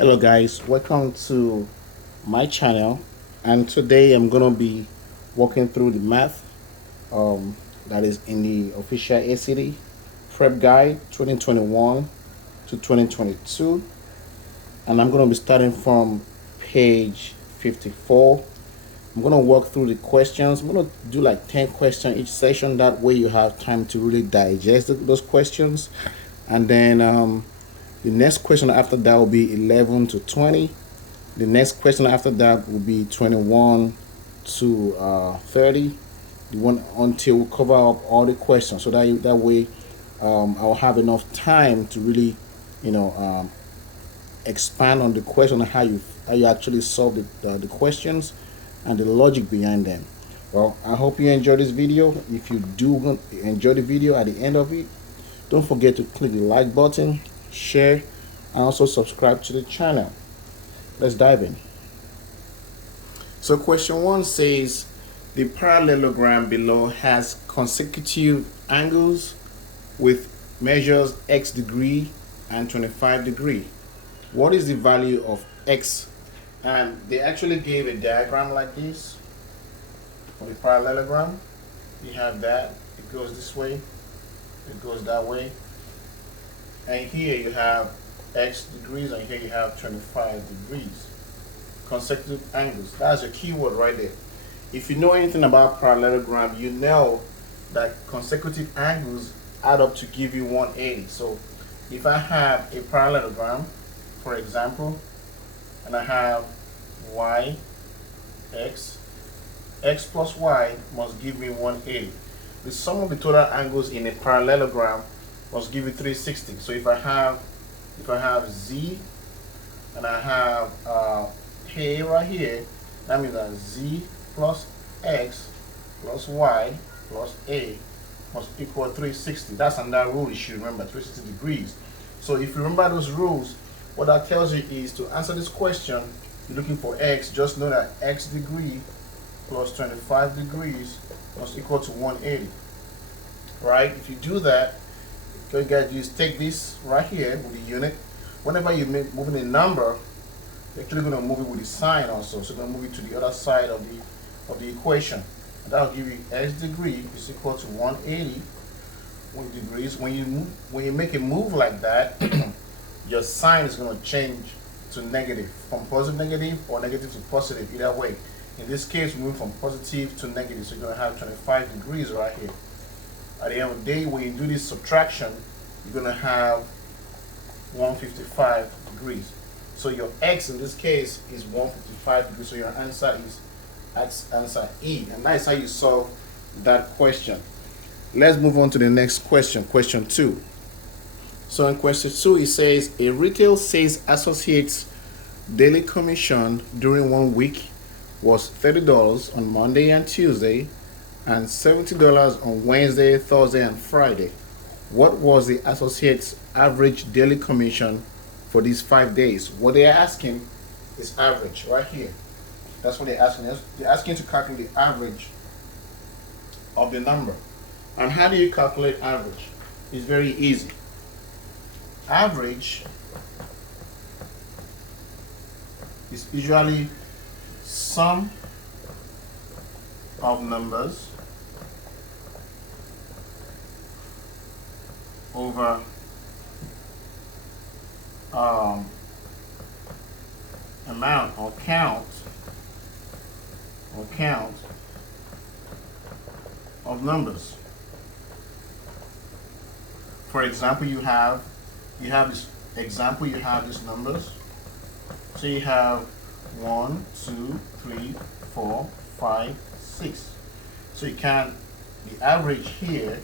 Hello guys, welcome to my channel, and today I'm gonna be walking through the math that is in the official ACT prep guide 2021 to 2022, and I'm gonna be starting from page 54. I'm gonna walk through the questions. I'm gonna do like 10 questions each session, that way you have time to really digest those questions. And then the next question after that will be 11 to 20. The next question after that will be 21 to 30. The one until we cover up all the questions, so that way I'll have enough time to really, you know, expand on the question, how you actually solve the questions and the logic behind them. Well, I hope you enjoy this video. If you do enjoy the video at the end of it, don't forget to click the like button, share, and also subscribe to the channel. Let's dive in. So question 1 says the parallelogram below has consecutive angles with measures x degree and 25 degree. What is the value of x? And they actually gave a diagram like this for the parallelogram. You have that, it goes this way, it goes that way, and here you have x degrees, and here you have 25 degrees. Consecutive angles, that's a keyword right there. If you know anything about parallelogram, you know that consecutive angles add up to give you 180. So if I have a parallelogram, for example, and I have y, x plus y must give me 180. The sum of the total angles in a parallelogram must give you 360. So if I have z and I have a right here, that means that z plus x plus y plus a must equal 360. That's another rule you should remember, 360 degrees. So if you remember those rules, what that tells you is to answer this question, you're looking for x, just know that x degree plus 25 degrees must equal to 180. Right? If you do that, what you gotta do is take this right here with the unit. Whenever you're moving a number, you're actually going to move it with the sign also. So you're going to move it to the other side of the equation. And that will give you x degree is equal to 180 degrees. When you make a move like that, your sign is going to change to negative, from positive negative or negative to positive, either way. In this case, we move from positive to negative, so you're going to have 25 degrees right here. At the end of the day, when you do this subtraction, you're going to have 155 degrees. So your x in this case is 155 degrees, so your answer is answer E, and that's how you solve that question. Let's move on to the next question, question 2. So in question 2, it says a retail sales associate's daily commission during 1 week was $30 on Monday and Tuesday and $70 on Wednesday, Thursday, and Friday. What was the associate's average daily commission for these 5 days? What they're asking is average right here. That's what they're asking. They're asking to calculate the average of the number. And how do you calculate average? It's very easy. Average is usually sum of numbers over amount or count of numbers. For example, you have this example, you have these numbers. So you have 1, 2, 3, 4, 5, 6. So you can, the average here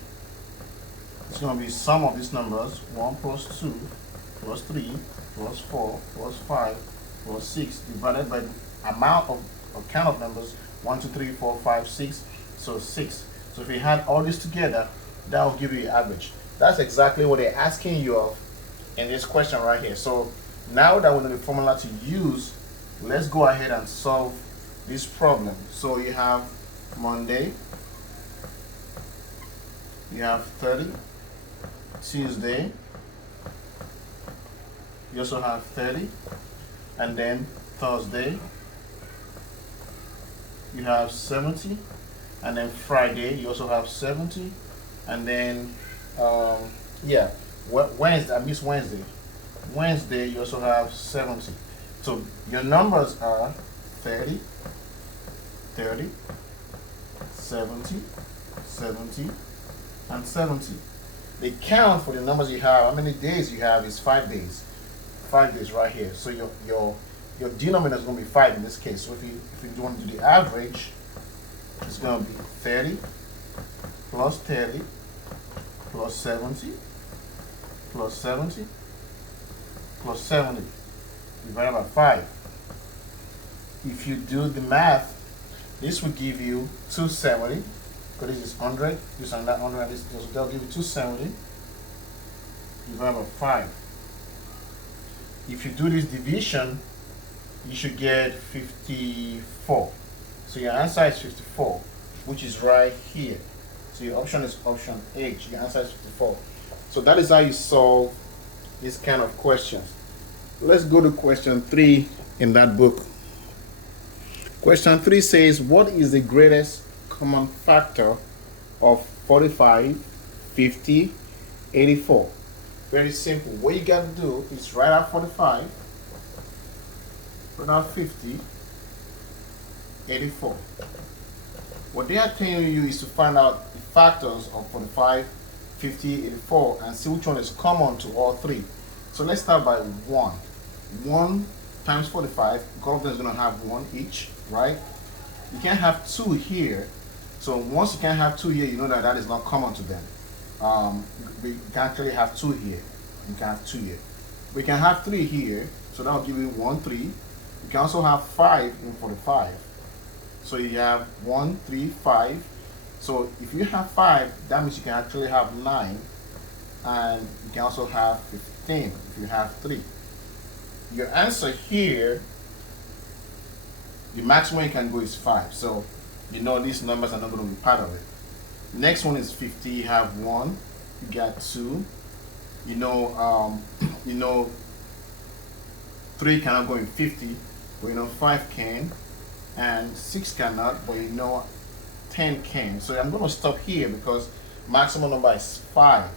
is going to be sum of these numbers, 1 plus 2 plus 3 plus 4 plus 5 plus 6 divided by the amount of count of numbers, 1, 2, 3, 4, 5, 6, so 6. So if you add all this together, that will give you the average. That's exactly what they're asking you of in this question right here. So now that we know the formula to use, let's go ahead and solve this problem. So you have Monday, you have 30, Tuesday, you also have 30, And then Thursday, you have 70. And then Friday, you also have 70. And then, um, yeah, Wednesday, I miss Wednesday. Wednesday, you also have 70. So your numbers are 30, 30, 70, 70, and 70. The count for the numbers you have, how many days you have, is 5 days. 5 days right here. So your denominator is going to be 5 in this case. So if you want to do the average, it's going to be 30 plus 30 plus 70 plus 70 plus 70 divided by 5. If you do the math, this will give you 270, because this is 100, this and that 100, and this, so they'll give you 270 divided by 5. If you do this division, you should get 54. So your answer is 54, which is right here. So your option is option H. Your answer is 54. So that is how you solve this kind of questions. Let's go to question 3 in that book. Question 3 says, what is the greatest common factor of 45, 50, 84? Very simple. What you got to do is write out 45, write out 50, 84. What they are telling you is to find out the factors of 45, 50, 84 and see which one is common to all three. So let's start by 1. 1 times 45, all of them is going to have 1 each, right? You can't have 2 here. So once you can't have 2 here, you know that that is not common to them. We can actually have 2 here. You can have 2 here. We can have 3 here, so that will give you 1, 3. You can also have 5 in 45. So you have 1, 3, 5. So if you have 5, that means you can actually have 9. And you can also have 15 if you have 3. Your answer here, the maximum you can go is 5. So you know these numbers are not going to be part of it. Next one is 50. You have 1. You got 2. You know 3 cannot go in 50, but you know 5 can, and 6 cannot, but you know 10 can. So I'm going to stop here because maximum number is 5.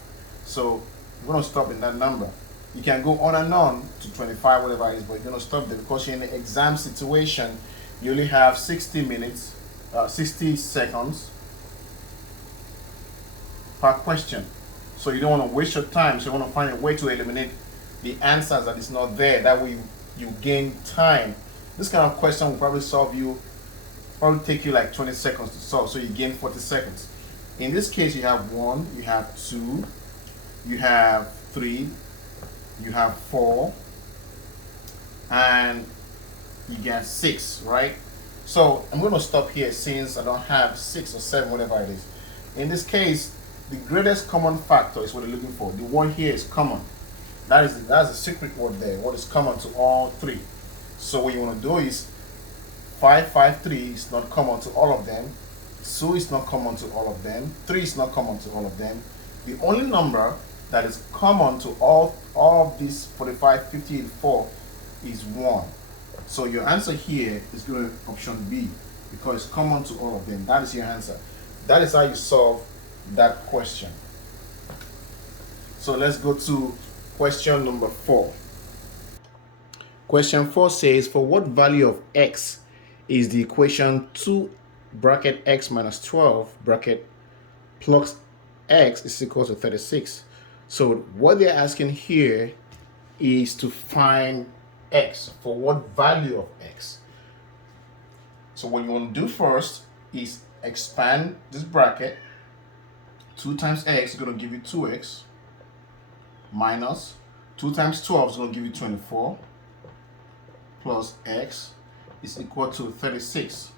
So I'm going to stop in that number. You can go on and on to 25, whatever it is, but you're going to stop there because you're in an exam situation. You only have 60 minutes, 60 seconds per question. So you don't want to waste your time. So you want to find a way to eliminate the answers that is not there. That way you gain time. This kind of question will probably take you like 20 seconds to solve. So you gain 40 seconds. In this case, you have 1, you have 2, you have 3, you have 4, and you get 6, right? So I'm going to stop here since I don't have 6 or 7, whatever it is. In this case, the greatest common factor is what you're looking for. The word here is common. That's a secret word there. What is common to all 3? So what you want to do is 553 is not common to all of them. 2 is not common to all of them. 3 is not common to all of them. The only number that is common to all of these 45, 50, 84 is 1. So your answer here is going to be option B because it's common to all of them. That is your answer. That is how you solve that question. So let's go to question number 4. Question 4 says, for what value of x is the equation 2 bracket x minus 12 bracket plus x is equal to 36? So what they're asking here is to find x. For what value of x? So what you want to do first is expand this bracket. 2 times x is going to give you 2x minus 2 times 12 is going to give you 24 plus x is equal to 36.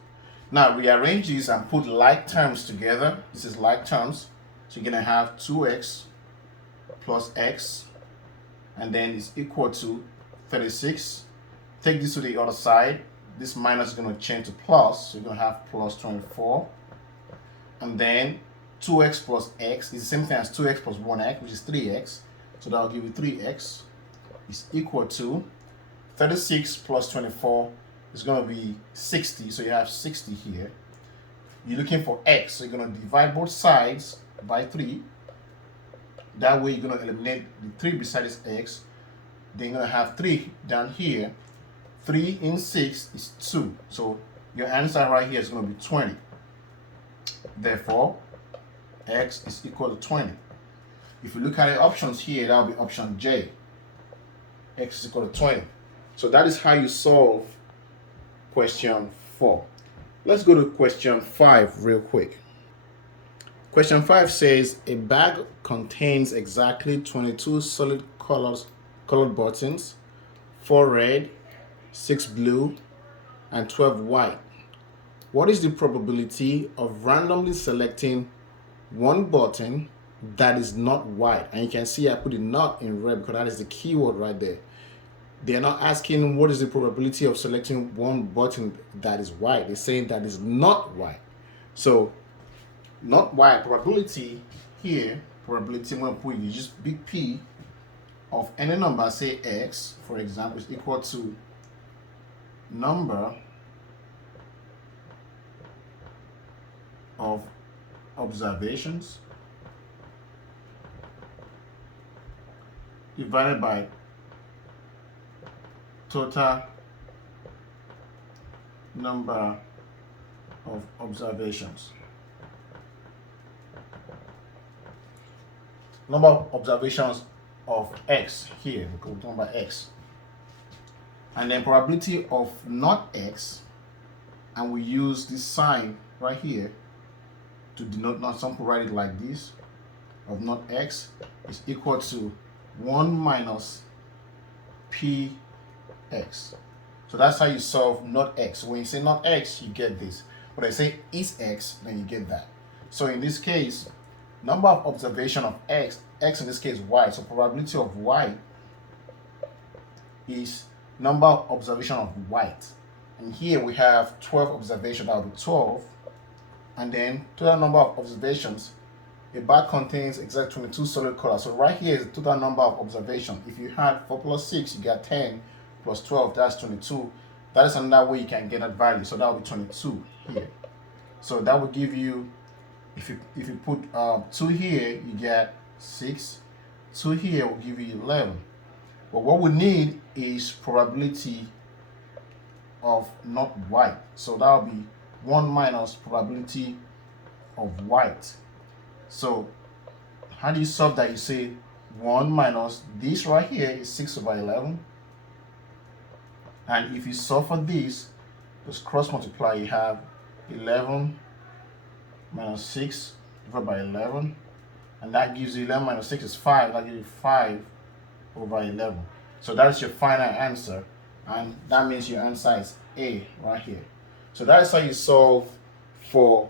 Now rearrange these and put like terms together. This is like terms. So you're going to have 2x plus x and then it's equal to 36. Take this to the other side. This minus is going to change to plus. So you're going to have plus 24. And then 2x plus x is the same thing as 2x plus 1x, which is 3x. So that will give you 3x is equal to 36 plus 24 is going to be 60. So you have 60 here. You're looking for x. So you're going to divide both sides by 3. That way you're going to eliminate the 3 beside this x. Then you're going to have 3 down here. 3 in 6 is 2. So your answer right here is going to be 20. Therefore, x is equal to 20. If you look at the options here, that will be option J. X is equal to 20. So that is how you solve question 4. Let's go to question 5 real quick. Question 5 says a bag contains exactly 22 solid colored buttons, 4 red, 6 blue, and 12 white. What is the probability of randomly selecting one button that is not white? And you can see I put it not in red because that is the keyword right there. They're not asking what is the probability of selecting one button that is white. They're saying that is not white. So not white probability here, probability I'm going to put is just big P of any number, say x, for example, is equal to number of observations divided by total number of observations. Number of observations of x here, we're talking about x. And then probability of not x, and we use this sign right here to denote, not some write it like this, of not x is equal to 1 minus px. So that's how you solve not x. When you say not x, you get this. When I say is x, then you get that. So in this case, number of observation of x in this case y, so probability of y is number of observation of white. And here we have 12 observations, that will be 12. And then total number of observations, a bag contains exactly 22 solid colors. So right here is the total number of observations. If you had 4 plus 6, you got 10 plus 12, that's 22. That is another way you can get that value. So that will be 22 here. So that will give you, if you put 2 here, you get 6. 2 here will give you 11. But what we need is probability of not white. So that will be 1 minus probability of white. So how do you solve that? You say 1 minus this right here is 6 over 11. And if you solve for this, just cross multiply, you have 11 minus 6 divided by 11. And that gives you 11 minus 6 is 5. That gives you 5 over 11. So that's your final answer. And that means your answer is A right here. So that is how you solve for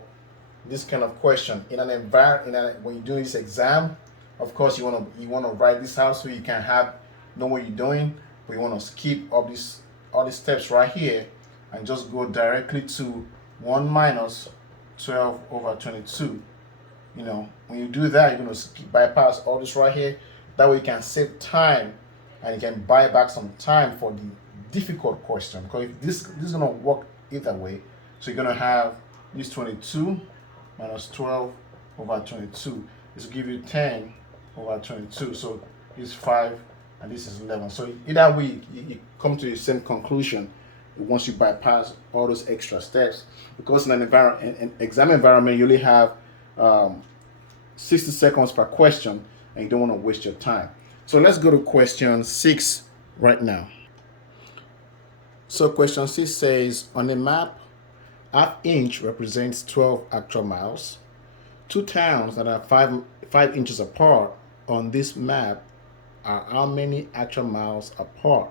this kind of question in an environment. When you're doing this exam, of course you want to write this out so you can know what you're doing, but you want to skip all these steps right here and just go directly to 1 minus 12 over 22. You know, when you do that, you're going to bypass all this right here. That way you can save time and you can buy back some time for the difficult question, because if this is going to work either way. So you're going to have this 22 minus 12 over 22. This will give you 10 over 22. So this is 5 and this is 11. So either way, you come to the same conclusion once you bypass all those extra steps. Because in an exam environment, you only have 60 seconds per question and you don't want to waste your time. So let's go to question 6 right now. So question 6 says, on a map, half inch represents 12 actual miles. Two towns that are 5 inches apart on this map are how many actual miles apart?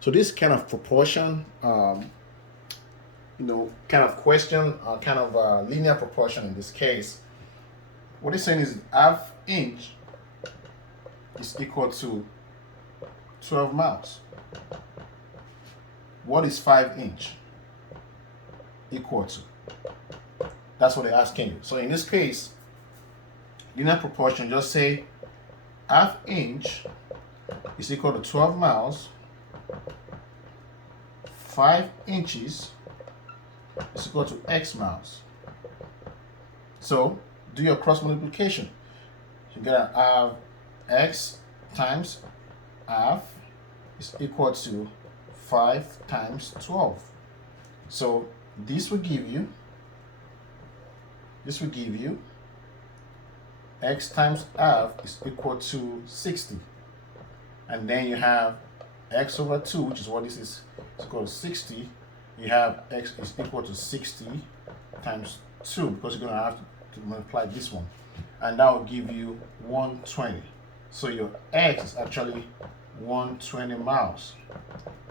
So this kind of proportion, kind of question, kind of linear proportion in this case, what it's saying is half inch is equal to 12 miles. What is 5 inch equal to? That's what they're asking you. So in this case, linear proportion, just say half inch is equal to 12 miles 5 inches is equal to X miles. So do your cross multiplication. You're gonna have X times half is equal to 5 times 12. So this will give you X times half is equal to 60. And then you have X over 2, which is what this is equal to 60. You have X is equal to 60 times 2, because you're going to have to multiply this one. And that will give you 120. So your X is actually 120 miles.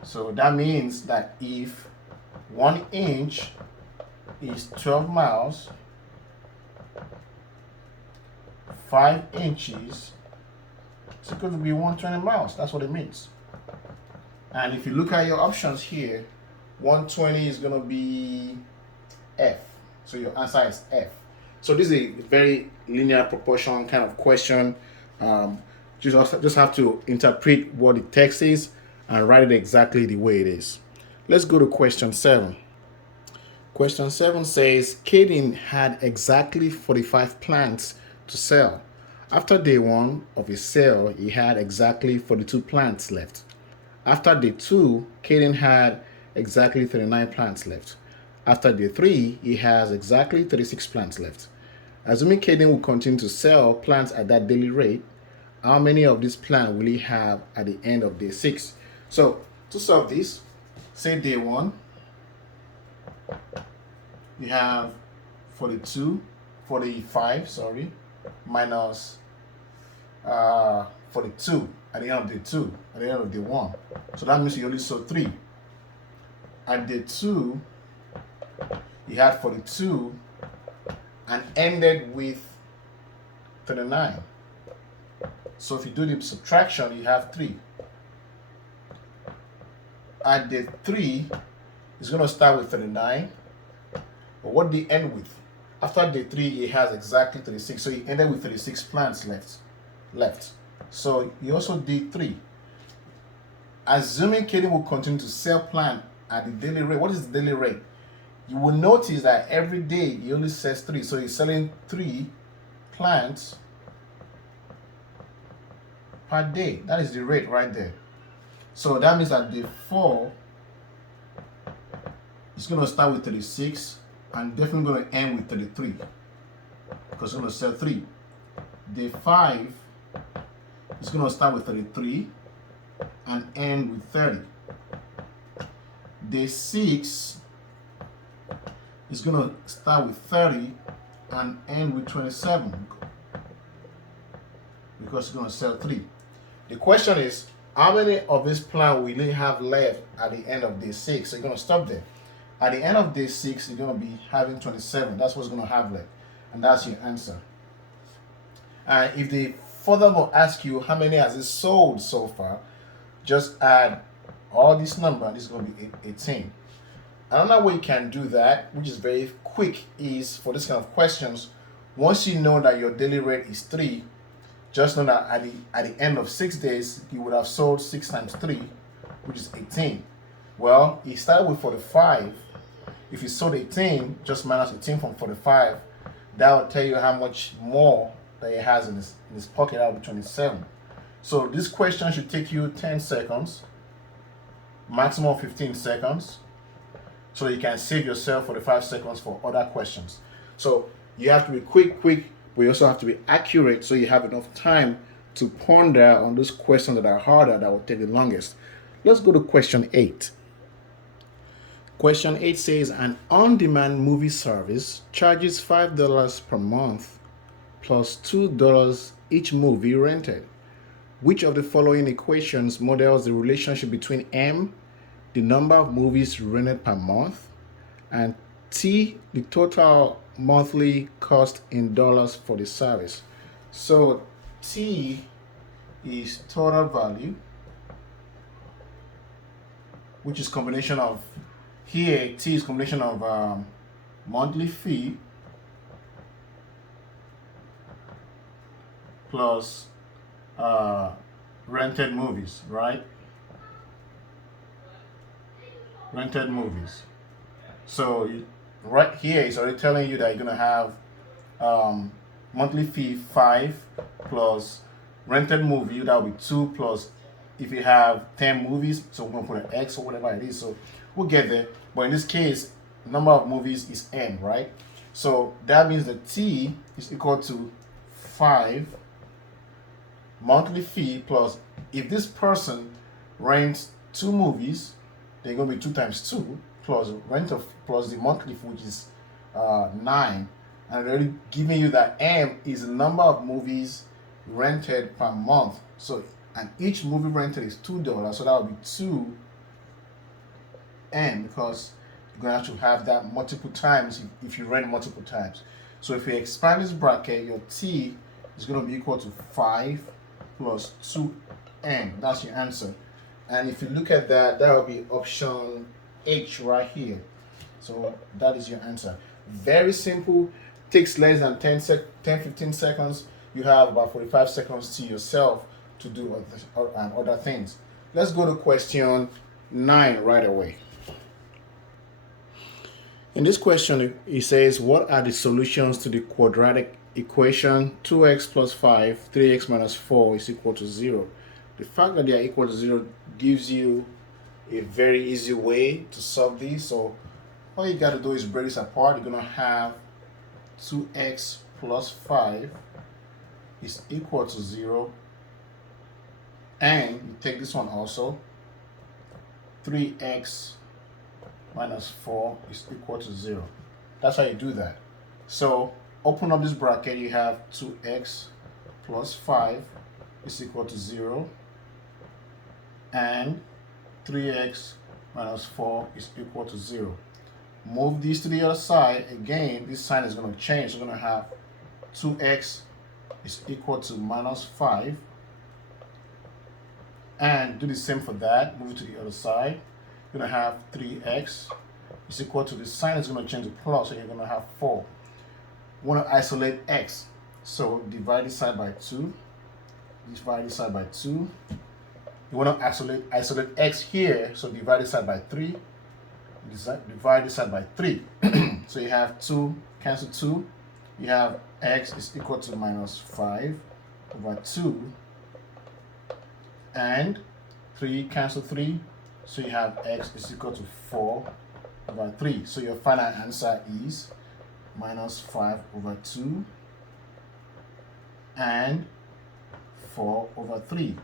So that means that if 1 inch is 12 miles, 5 inches is equal to be 120 miles. That's what it means. And if you look at your options here, 120 is going to be F. So your answer is F. So this is a very linear proportion kind of question. You just have to interpret what the text is and write it exactly the way it is. Let's go to question 7. Question 7 says, Caden had exactly 45 plants to sell. After day 1 of his sale, he had exactly 42 plants left. After day 2, Caden had exactly 39 plants left. After day 3, he has exactly 36 plants left. Assuming Caden will continue to sell plants at that daily rate, how many of these plants will he have at the end of day 6? So to solve this, say day 1, you have 45, minus 42 at the end of day 2, at the end of day 1. So that means you only sold 3. At day 2, you had 42 and ended with 39. So if you do the subtraction, you have 3. At day 3, it's going to start with 39. But what did he end with? After day 3, he has exactly 36. So he ended with 36 plants left. So he also did 3. Assuming Caden will continue to sell plant at the daily rate. What is the daily rate? You will notice that every day he only sells 3. So he's selling 3 plants per day. That is the rate right there. So that means that day 4 is going to start with 36 and definitely going to end with 33, because it's going to sell 3. Day 5 is going to start with 33 and end with 30. Day 6 is going to start with 30 and end with 27, because it's going to sell 3. The question is, how many of this plan will you have left at the end of day 6? So you're going to stop there. At the end of day 6, you're going to be having 27. That's what's going to have left. And that's your answer. And if they furthermore ask you how many has it sold so far, just add all this number. This is going to be 18. Another way you can do that, which is very quick, is for this kind of questions, once you know that your daily rate is 3, just know that at the end of 6 days, you would have sold 6 times 3, which is 18. Well, he started with 45. If you sold 18, just minus 18 from 45, that will tell you how much more that he has in his pocket. That will be 27. So this question should take you 10 seconds, maximum 15 seconds, so you can save yourself 45 seconds for other questions. So you have to be quick, but you also have to be accurate, so you have enough time to ponder on those questions that are harder, that will take the longest. Let's go to question 8. Question 8 says, an on-demand movie service charges $5 per month plus $2 each movie rented. Which of the following equations models the relationship between M, the number of movies rented per month, and T, the total monthly cost in dollars for the service? So T is total value, which is combination of, here T is combination of monthly fee plus rented movies, right? rented movies. So right here, it's already telling you that you're gonna have monthly fee 5 plus rented movie, that will be 2 plus if you have 10 movies, so we're gonna put an X or whatever it is. So we'll get there. But in this case, number of movies is N, right? So that means the T is equal to 5 monthly fee plus, if this person rents 2 movies, they're gonna be 2 times 2 plus rent of plus the monthly fee, which is 9. And already giving you that M is the number of movies rented per month. So, and each movie rented is $2, so that would be 2N, because you're gonna have to have that multiple times if you rent multiple times. So if you expand this bracket, your T is gonna be equal to 5 plus 2N. That's your answer. And if you look at that, that will be option H right here. So that is your answer. Very simple. Takes less than 10-15 seconds. You have about 45 seconds to yourself to do other things. Let's go to question 9 right away. In this question, it says, what are the solutions to the quadratic equation 2x plus 5, 3x minus 4 is equal to 0? The fact that they are equal to 0 gives you a very easy way to solve these. So all you got to do is break this apart. You're going to have 2x plus 5 is equal to 0. And you take this one also. 3x minus 4 is equal to 0. That's how you do that. So open up this bracket. You have 2x plus 5 is equal to 0. And 3x minus 4 is equal to 0. Move these to the other side. Again, this sign is going to change. We're going to have 2x is equal to minus 5. And do the same for that. Move it to the other side. You're going to have 3x is equal to, the sign is going to change to plus, so you're going to have 4. We want to isolate x. So divide this side by 2. Divide this side by 2. You want to isolate x here, so divide this side by 3. Divide this side by 3. So you have 2, cancel 2. You have x is equal to minus 5 over 2. And 3, cancel 3. So you have x is equal to 4 over 3. So your final answer is minus 5 over 2 and 4 over 3.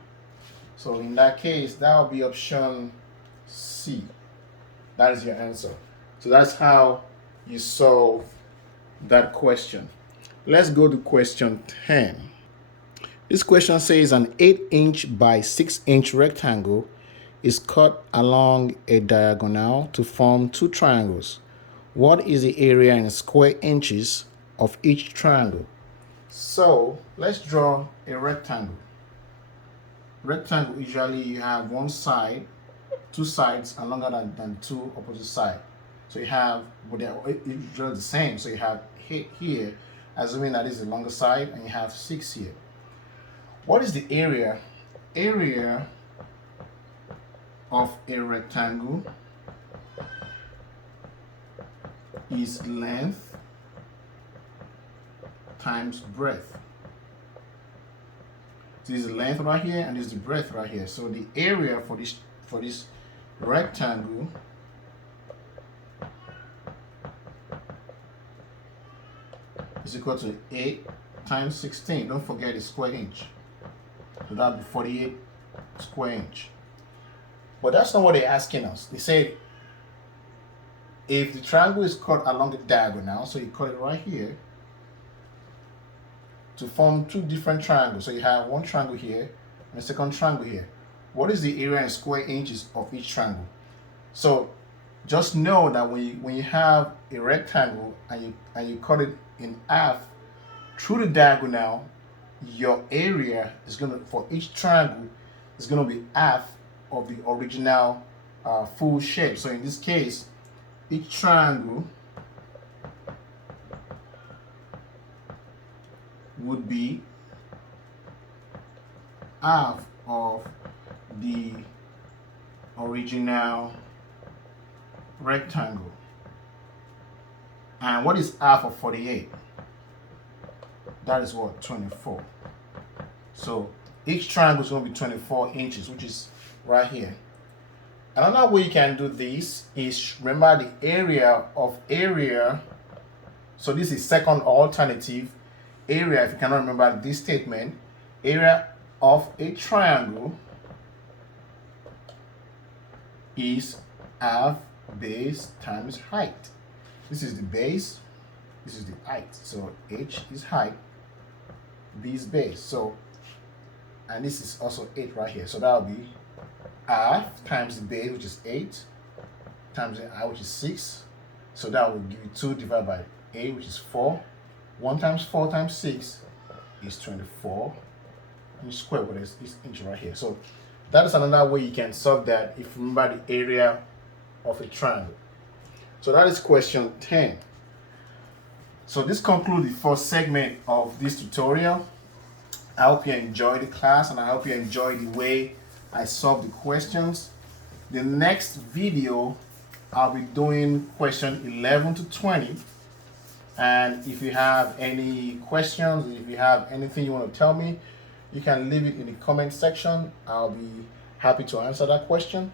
So in that case, that will be option C. That is your answer. So that's how you solve that question. Let's go to question 10. This question says an 8-inch by 6-inch rectangle is cut along a diagonal to form 2 triangles. What is the area in square inches of each triangle? So let's draw a rectangle. Rectangle, usually you have one side, 2 sides are longer than 2 opposite sides. So you have, but they're usually the same. So you have here, assuming that is the longer side, and you have 6 here. What is the area? Area of a rectangle is length times breadth. This is the length right here, and this is the breadth right here. So the area for this rectangle is equal to 8 times 16. Don't forget the square inch. So that would be 48 square inch. But that's not what they're asking us. They say if the triangle is cut along the diagonal, so you cut it right here, to form 2 different triangles. So you have one triangle here and a second triangle here. What is the area in square inches of each triangle? So just know that when you have a rectangle and you cut it in half through the diagonal, your area is gonna, for each triangle, is gonna be half of the original full shape. So in this case, each triangle would be half of the original rectangle. And what is half of 48? That is what? 24. So each triangle is going to be 24 inches, which is right here. Another way you can do this is remember the area of area. So this is second alternative. Area, if you cannot remember this statement, area of a triangle is half base times height. This is the base, this is the height. So h is height, b is base. So, and this is also 8 right here. So that will be half times the base, which is 8, times the height, which is 6. So that will give you 2 divided by 8, which is 4. 1 times 4 times 6 is 24. And square what is this inch right here. So that is another way you can solve that if you remember the area of a triangle. So that is question 10. So this concludes the first segment of this tutorial. I hope you enjoyed the class and I hope you enjoyed the way I solved the questions. The next video, I'll be doing question 11 to 20. And if you have any questions, if you have anything you want to tell me, you can leave it in the comment section. I'll be happy to answer that question.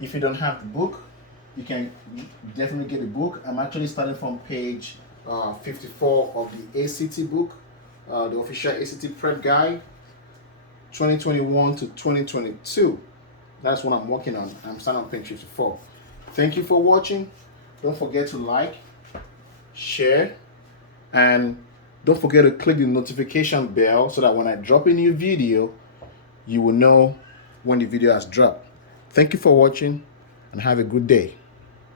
If you don't have the book, you can definitely get a book. I'm actually starting from page 54 of the ACT book, the official ACT Prep Guide 2021 to 2022. That's what I'm working on. I'm starting on page 54. Thank you for watching. Don't forget to like, share, and don't forget to click the notification bell so that when I drop a new video, you will know when the video has dropped. Thank you for watching and have a good day.